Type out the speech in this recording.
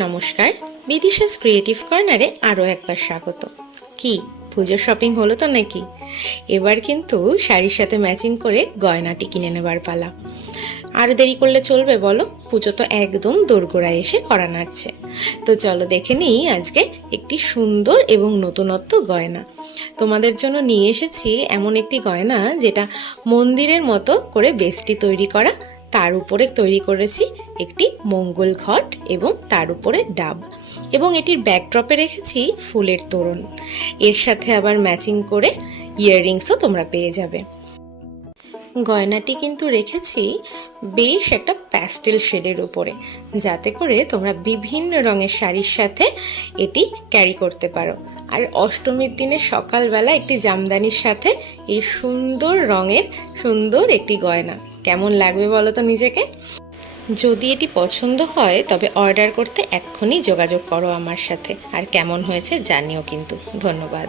নমস্কার, বিদিশাস ক্রিয়েটিভ কর্নারে আরও একবার স্বাগত। কি পুজোর শপিং হলো তো নাকি? এবার কিন্তু শাড়ির সাথে ম্যাচিং করে গয়নাটি কিনে নেবার পালা। আর দেরি করলে চলবে বলো? পুজো তো একদম দোরগোড়ায় এসে কড়া নাড়ছে। তো চলো দেখে নিই আজকে একটি সুন্দর এবং নতুনত্ব গয়না। তোমাদের জন্য নিয়ে এসেছি এমন একটি গয়না যেটা মন্দিরের মতো করে বেসটি তৈরি করা, তার উপরে তৈরি করেছি একটি মঙ্গল ঘট এবং তার উপরে ডাব, এবং এটির ব্যাকড্রপে রেখেছি ফুলের তোরণ। এর সাথে আবার ম্যাচিং করে ইয়াররিংসও তোমরা পেয়ে যাবে। গয়নাটি কিন্তু রেখেছি বেশ একটা প্যাস্টেল শেডের উপরে, যাতে করে তোমরা বিভিন্ন রঙের শাড়ির সাথে এটি ক্যারি করতে পারো। আর অষ্টমীর দিনে সকালবেলা একটি জামদানির সাথে এই সুন্দর রঙের সুন্দর একটি গয়না কেমন লাগবে বলো তো নিজেকে? যদি এটি পছন্দ হয় তবে অর্ডার করতে এক্ষুনি যোগাযোগ করো আমার সাথে, আর কেমন হয়েছে জানিও কিন্তু। ধন্যবাদ।